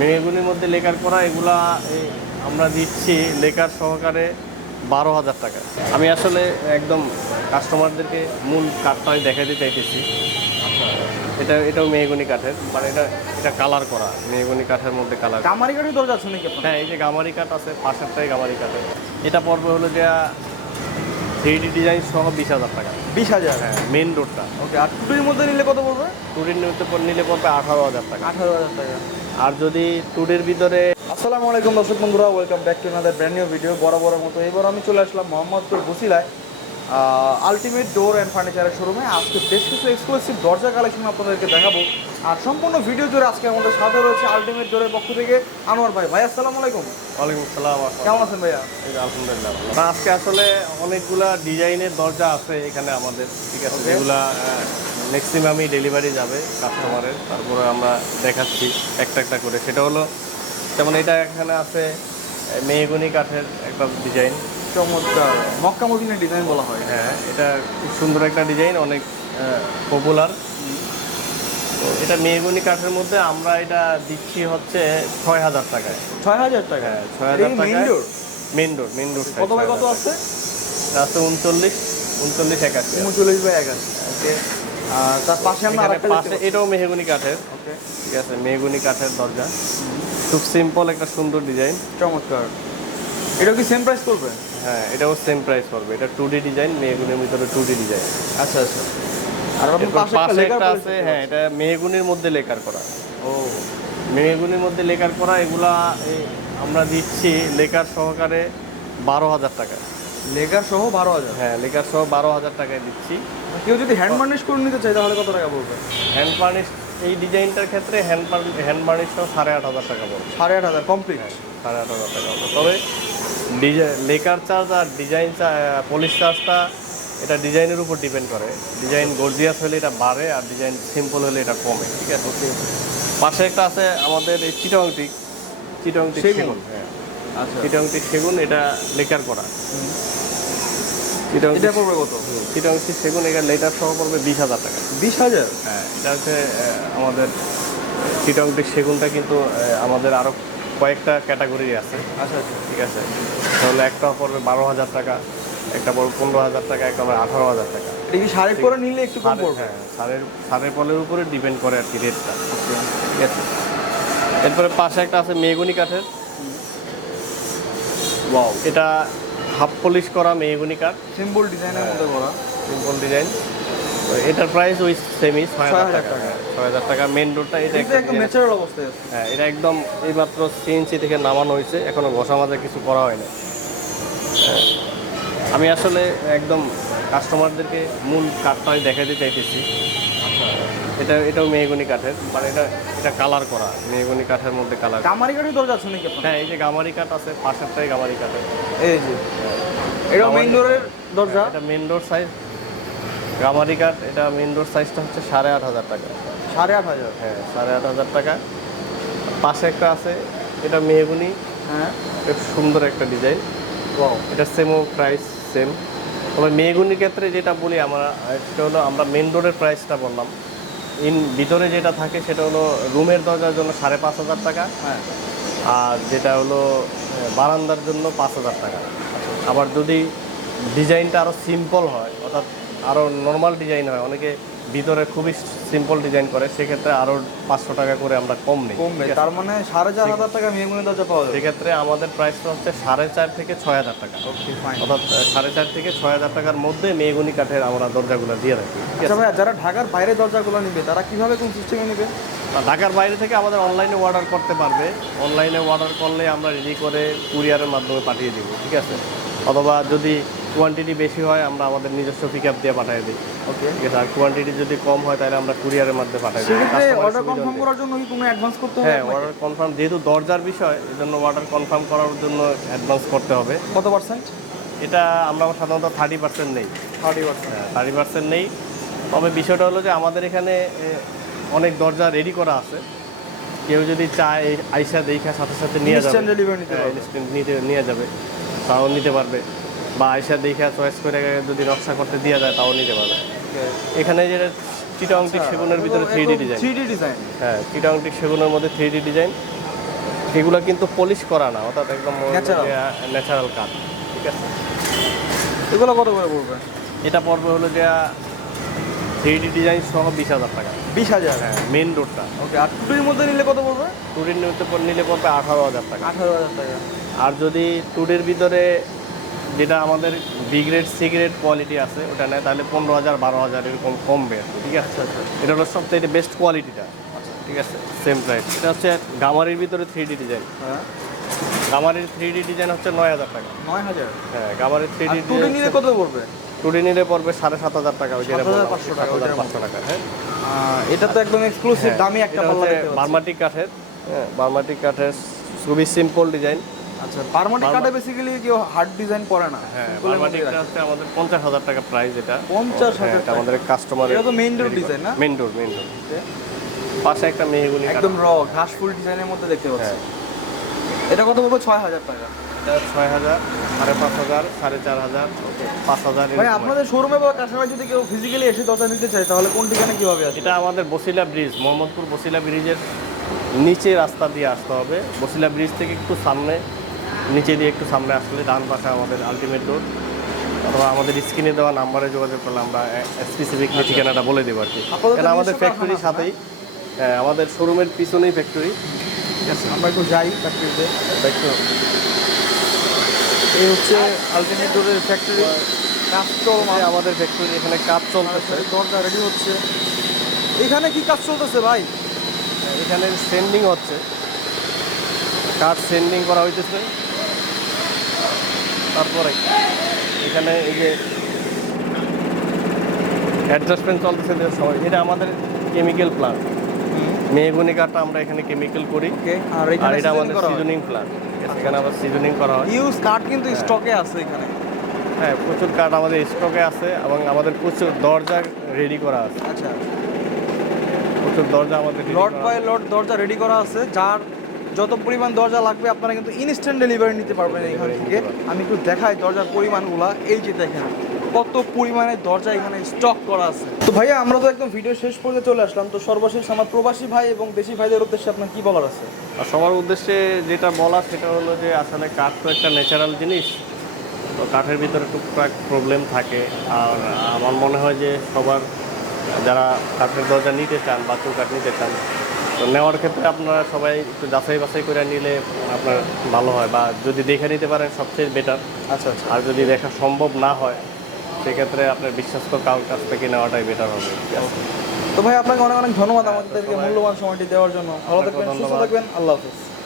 মেহগনির মধ্যে লেকার করা এগুলা আমরা দিচ্ছি লেকার সহকারে 12,000 টাকা। আমি আসলে একদম কাস্টমারদেরকে মূল কাঠটাই দেখাতে চাইতেছি। এটাও মেহগনি কাঠের, মানে এটা কালার করা মেহগনি কাঠের মধ্যে কালার। গামারি কাঠের দরজা আছে নাকি আপনার? হ্যাঁ, এই যে গামারি কাঠ আছে, পাশেরটাই গামারি কাঠের। এটা পড়বে হলো যে 3D ডিজাইন সহ 20,000 টাকা। 20,000? হ্যাঁ, মেন রোডটা। ওকে। আর টুটির মধ্যে নিলে কত পড়বে? টুডির নিলে পড়বে 18,000 টাকা। 18,000 টাকা। আর যদি টুডির ভিতরে। আসসালামু আলাইকুম দর্শক বন্ধুরা, welcome back to another brand new video. বরাবরের মতো এবার আমি চলে আসলাম মোহাম্মদপুর বসিলায় আলটিমেট ডোর অ্যান্ড ফার্নিচারের শোরুমে। আজকে বেশ কিছু এক্সক্লুসিভ দরজা কালেকশন আপনাদেরকে দেখাবো। আর সম্পূর্ণ ভিডিও জুড়ে আজকে আমাদের সাথে রয়েছে আলটিমেট ডোরের পক্ষ থেকে আনোয়ার ভাই। ভাই আসসালামু আলাইকুম। ওয়ালাইকুম আসসালাম। কেমন আছেন ভাইয়া? এই যে আলহামদুলিল্লাহ। আজকে আসলে অনেকগুলা ডিজাইনের দরজা আছে এখানে আমাদের, ঠিক আছে, যেগুলা ম্যাক্সিমামই ডেলিভারি যাবে কাস্টমারের। তারপরে আমরা দেখাচ্ছি একটা একটা করে। সেটা হলো যেমন এটা এখানে আছে মেহগনি কাঠের একটা ডিজাইন, চমৎকার মক্কা মদিনার ডিজাইন বলা হয়। হ্যাঁ, এটা খুব সুন্দর একটা ডিজাইন, অনেক পপুলার। তো এটা মেহগনি কাঠের মধ্যে আমরা এটা দিচ্ছি হচ্ছে 6,000 টাকায়। 6,000 টাকা? হ্যাঁ, 6,000 টাকা। মেন রোড কত বাই কত আছে? আছে 39, 81। 39 বাই 81। ওকে। তার পাশে আমরা আরেকটা পাশে এটাও মেহগনি কাঠের। ওকে, ঠিক আছে, মেহগনি কাঠের দরজা, খুব সিম্পল একটা সুন্দর ডিজাইন। চমৎকার। এটা কি সেম প্রাইস করবে? হ্যাঁ, এটাও সেম প্রাইস পড়বে। এটা 2D ডিজাইন, মেহগনির ভিতরে 2D ডিজাইন। আচ্ছা আচ্ছা। আর আপনার পাশে একটা আছে, হ্যাঁ, এটা মেহগনির মধ্যে লেকার করা। ও, মেহগনির মধ্যে লেকার করা এগুলা আমরা দিচ্ছি লেকার সহকারে 12,000 টাকা। লেকার সহ 12,000? হ্যাঁ, লেকার সহ 12,000 টাকায় দিচ্ছি। কেউ যদি হ্যান্ড বার্নিশ করে নিতে চায় তাহলে কত টাকা পড়বে? হ্যান্ড বার্নিশ এই ডিজাইনটার ক্ষেত্রে হ্যান্ড বার্নিশ সহ 8,500 টাকা পড়বে। 8,500 কমপ্লিট? 8,500 টাকা হবে। তবে লেকার চার্জ আর ডিজাইন পলিশ চার্জটা এটা ডিজাইনের উপর ডিপেন্ড করে। ডিজাইন গর্জিয়াস হলে এটা বাড়ে, আর ডিজাইন সিম্পল হলে এটা কমে। ঠিক আছে, ওকে। পাশে একটা আছে আমাদের এই চিটাংটিক সেগুন। হ্যাঁ, আচ্ছা। চিটাংটিক সেগুন, এটা লেকার করা। এটা পড়বে কত? চিটাংটিক সেগুন এটা লেটার সহ পড়বে 20,000 টাকা। 20,000? হ্যাঁ, এটা হচ্ছে আমাদের চিটাংটিক সেগুনটা কিন্তু আমাদের আরও কয়েকটা ক্যাটাগরি আছে। আচ্ছা আচ্ছা, ঠিক আছে, তাহলে একটা পড়বে 12,000 টাকা, একটা পড়বে 15,000 টাকা, একটা পড়বে 18,000 টাকা। এটা কি শাড়ি পরে নিলে একটু কম পড়বে? হ্যাঁ, সারের পলের উপরে ডিপেন্ড করে আর কি রেটটা। ঠিক আছে, এরপরে পাশে একটা আছে মেহগনি কাঠের। ওয়াও, এটা হাফ পলিশ করা মেহগনি কাঠ, সিম্পল ডিজাইনের মধ্যে করা। Simple design. এটার প্রাইস ওই সেমই 6,000 টাকা। 6,000 6,000 টাকা। মেন রোডটা এটা একদম ন্যাচারাল অবস্থায় আছে। হ্যাঁ, এটা একদম এইমাত্র সিএনসি থেকে নামানো হয়েছে, এখনো ঘষা মাজা কিছু করা হয়নি। হ্যাঁ, আমি আসলে একদম কাস্টমারদেরকে মূল কাঠটাই দেখাতে চাইতেছি। এটাও মেহগনি কাঠের, মানে এটা কালার করা মেহগনি কাঠের মধ্যে কালার। গামারি কাঠের দরজা আছে নাকি আপনার? হ্যাঁ, এই যে গামারি কাঠ আছে, পাশেরটাই গামারি কাঠের। এই যে এটা মেইন ডোরের দরজা। এটা মেন ডোর সাইজ গামারি কাঠ। এটা মেন ডোর সাইজটা হচ্ছে 8,500 টাকা। 8,500? হ্যাঁ, 8,500 টাকা। পাশে একটা আছে, এটা মেহগনি। হ্যাঁ, এটা সুন্দর একটা ডিজাইন। ওয়াও। এটা সেমও প্রাইস সেম। তবে মেহগনির ক্ষেত্রে যেটা বলি আমরা, সেটা হলো আমরা মেন ডোরের প্রাইসটা বললাম। ভিতরে যেটা থাকে সেটা হলো রুমের দরজার জন্য 5,500 টাকা। হ্যাঁ, আর যেটা হলো বারান্দার জন্য 5,000 টাকা। আবার যদি ডিজাইনটা আরও সিম্পল হয়, অর্থাৎ আরও নর্মাল ডিজাইন হয়, অনেকে ভিতরে খুবই সিম্পল ডিজাইন করে, সেক্ষেত্রে আরও 500 টাকা করে আমরা কম নিই। কমবে? তার মানে 4,500 টাকা মেহগনি দরজা পাওয়া যাবে। সেক্ষেত্রে আমাদের প্রাইসটা হচ্ছে 4,500 থেকে 6,000 টাকা। ওকে, ফাইন। অর্থাৎ 4,500 থেকে 6,000 টাকার মধ্যে মেহগনি কাঠের আমরা দরজাগুলো দিয়ে রাখি। ঠিক আচ্ছা আছে, ভাইয়া, যারা ঢাকার বাইরে দরজাগুলো নিবে তারা কিভাবে কোন সিস্টেমে নেবে? আর ঢাকার বাইরে থেকে আমাদের অনলাইনে অর্ডার করতে পারবে। অনলাইনে অর্ডার করলে আমরা রেডি করে কুরিয়ারের মাধ্যমে পাঠিয়ে দিব। ঠিক আছে, অথবা যদি কোয়ান্টিটি বেশি হয় আমরা আমাদের নিজস্ব পিক আপ দিয়ে পাঠিয়ে দিই। ওকে, ঠিক আছে, আর কোয়ান্টিটি যদি কম হয় তাহলে আমরা কুরিয়ারের মাধ্যমে পাঠিয়ে দিই। সেক্ষেত্রে অর্ডার কনফার্ম করার জন্য কি কোনো অ্যাডভান্স করতে হবে? হ্যাঁ, অর্ডার কনফার্ম, যেহেতু দরজার বিষয়, এই জন্য অর্ডার কনফার্ম করার জন্য অ্যাডভান্স করতে হবে। কত পার্সেন্ট? এটা আমরা সাধারণত 30% নেই। 30%? হ্যাঁ, 30% নেই। তবে বিষয়টা হলো যে আমাদের এখানে অনেক দরজা রেডি করা আছে। কেউ যদি চায় আইসা দেখা সাথে সাথে নিয়ে যাবে, ডেলিভারি নিতে পারবে? নিয়ে যাবে, তাও নিতে পারবে। বা আইসা দেখা চয়েস করে যদি নকশা করতে দেওয়া যায় তাও নিতে পারবে। এখানে যেটা চিটাংটিক সেগুনের ভিতরে 3D ডিজাইন। 3D design? হ্যাঁ, চিটাংটিক সেগুনের মধ্যে 3D ডিজাইন। এগুলো কিন্তু পলিশ করা না, অর্থাৎ একদম Natural? ন্যাচারাল কাঠ। ঠিক আছে, এগুলো কত করে পড়বে? এটা পড়বে হলো যে 3D ডিজাইন সহ 20,000 টাকা। 20,000? হ্যাঁ, মেন রোডটা। ওকে, আর টুটির মধ্যে নিলে কত পড়বে? টুডের নিলে পড়বে 18,000 টাকা। 18,000 টাকা। আর যদি টুডের ভিতরে যেটা আমাদের B grade C grade quality আছে ওটা নেয়, তাহলে 15,000 12,000 এরকম কমবে আর কি। ঠিক আছে, আচ্ছা। এটা হলো সবথেকে বেস্ট কোয়ালিটিটা। ঠিক আছে, সেম প্রাইস। এটা হচ্ছে গামারির ভিতরে 3D ডিজাইন। হ্যাঁ, গামারির 3D ডিজাইন হচ্ছে 9,000 টাকা। 9,000? হ্যাঁ, গামারির 3D আর টুটি নিলে কত পড়বে? টুডে নিলে পড়বে 7,500 টাকা। ওই যে 7,500 টাকা, 7,500 টাকা। হ্যাঁ, এটা তো একদম এক্সক্লুসিভ হ্যাঁ, দামি একটা এটা পাল্লা হচ্ছে দেখতে পাচ্ছি। বার্মাটিক কাঠের। হ্যাঁ, বার্মাটিক কাঠের খুবই সিম্পল ডিজাইন। আচ্ছা, বার্মাটিক কাটে বেসিক্যালি কেউ হার্ড ডিজাইন করে না। হ্যাঁ, Simple এর মধ্যেই বার্মাটিকটা রাখে। হচ্ছে আমাদের 50,000 টাকা প্রাইস। এটা 50,000 হ্যাঁ, এটা আমাদের কাস্টমার। এটা তো মেইন ডোর ডিজাইন না? মেইন ডোর। পাশে একটা মেহগুনি কাঠ। একদম র ঘাস ফুল ডিজাইনের মধ্যে দেখতে পাচ্ছি। হ্যাঁ, এটা কত পড়বে? 6,000 টাকা। এটা 6,000, 5,500, 4,500, 5,000। ভাই আপনাদের শোরুমে বা কাছাকাছি যদি কেউ ফিজিক্যালি এসে দরজা নিতে চায় তাহলে কোন ঠিকানা কিভাবে আসবে? এটা আমাদের বসিলা ব্রিজ, মোহাম্মদপুর বসিলা ব্রিজের নিচে রাস্তা দিয়ে আসতে হবে। বসিলা ব্রিজ থেকে একটু সামনে, নিচে দিয়ে একটু সামনে আসলে ডান পাশে আমাদের আলটিমেট ডোর, অথবা আমাদের স্ক্রিনে দেওয়া নাম্বারে যোগাযোগ করলে আমরা স্পেসিফিকলি ঠিকানাটা বলে দেবো আর কি। আপাতত এটা আমাদের নিজস্ব ফ্যাক্টরির কারখানা, সাথেই। হ্যাঁ, আমাদের শোরুমের পিছনেই ফ্যাক্টরি। ঠিক আছে, আমরা একটু যাই ফ্যাক্টরিতে দেখো। এই হচ্ছে আলটিমেট ডোরের ফ্যাক্টরি। কাজ চলছে আমাদের ফ্যাক্টরি, এখানে কাজ চলতেছে। দরজা রেডি হচ্ছে। এখানে কি কাজ চলতেছে ভাই? এখানে সেন্ডিং হচ্ছে, কাঠ সেন্ডিং করা হইতেছে। তারপরে এখানে এই যে অ্যাডজাস্টমেন্ট চলতেছে যে সময়, এটা আমাদের কেমিক্যাল প্লান্ট। মেহগুনি কাঠটা আমরা এখানে কেমিক্যাল করি। ওকে, আর আর এখানে এটা আমাদের সিজনিং করা হয়। Seasoning plant. এখানে আবার সিজনিং করা হয়। ইউজ কাঠ কিন্তু স্টকে আছে এখানে। হ্যাঁ, প্রচুর কাঠ আমাদের স্টকে আছে এবং আমাদের প্রচুর দরজা রেডি করা আছে। আচ্ছা, প্রচুর দরজা আমাদের ready লট করা বাই আছে। লট দরজা রেডি করা আছে। যার যত পরিমাণ দরজা লাগবে আপনারা কিন্তু ইনস্ট্যান্ট ডেলিভারি নিতে পারবেন এখান Delivery থেকে। নিতে পারবেন। আমি একটু দেখাই দরজার পরিমাণগুলা। এই যে দেখেন কত পরিমাণে দরজা এখানে স্টক করা আছে। তো ভাইয়া আমরা তো একদম ভিডিও শেষ পর্যন্ত চলে আসলাম। তো সর্বশেষ আমার প্রবাসী ভাই এবং দেশি ভাইদের উদ্দেশ্যে আপনার কি বলার আছে? আর সবার উদ্দেশ্যে যেটা বলা সেটা হলো যে আসলে কাঠ তো একটা ন্যাচারাল জিনিস। তো কাঠের ভিতরে টুকটাক প্রবলেম থাকে। আর আমার মনে হয় যে সবার যারা কাঠের দরজা নিতে চান বা চৌকাঠ নিতে চান, তো নেওয়ার ক্ষেত্রে আপনারা সবাই একটু যাচাই বাছাই করে নিলে আপনার ভালো হয়, বা যদি দেখে নিতে পারেন সবচেয়ে বেটার। আচ্ছা আচ্ছা। আর যদি দেখা সম্ভব না হয় সেক্ষেত্রে আপনার বিশ্বস্ত কারোর কাছ থেকে নেওয়াটাই বেটার হবে। ঠিক আছে? তো ভাই আপনাকে অনেক অনেক ধন্যবাদ হ্যাঁ, আমাদেরকে সবাই- মূল্যবান সময়টি দেওয়ার জন্য। ভালো আপনাকেও থাকবেন, সুস্থ ধন্যবাদ। থাকবেন। আল্লাহ হাফেজ।